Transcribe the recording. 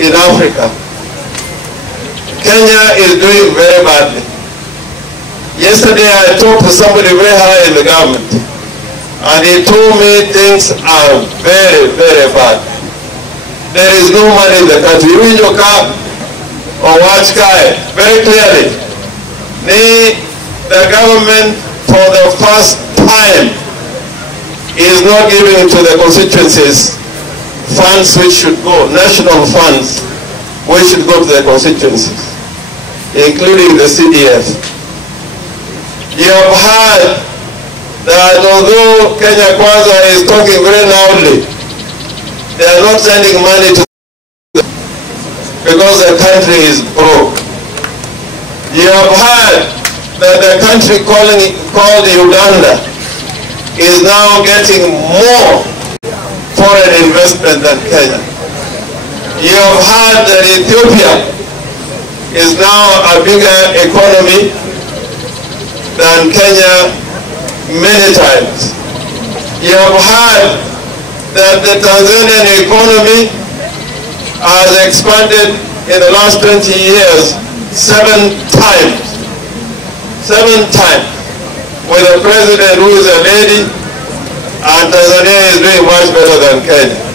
in Africa. Kenya is doing very badly. Yesterday I talked to somebody very high in the government, and he told me things are very, very bad. There is no money in the country. You in your car or watch Kai very clearly. The government for the first time is not giving to the constituencies funds which should go, national funds which should go to the constituencies, including the CDF. You have heard that although Kenya Kwanza is talking very loudly, they are not sending money to them because the country is broke. You have heard that the country called Uganda is now getting more foreign investment than Kenya. You have heard that Ethiopia is now a bigger economy than Kenya many times. You have heard that the Tanzanian economy has expanded in the last 20 years 7 times. 7 times. With a president who is a lady, and Tanzania is doing much better than Kenya.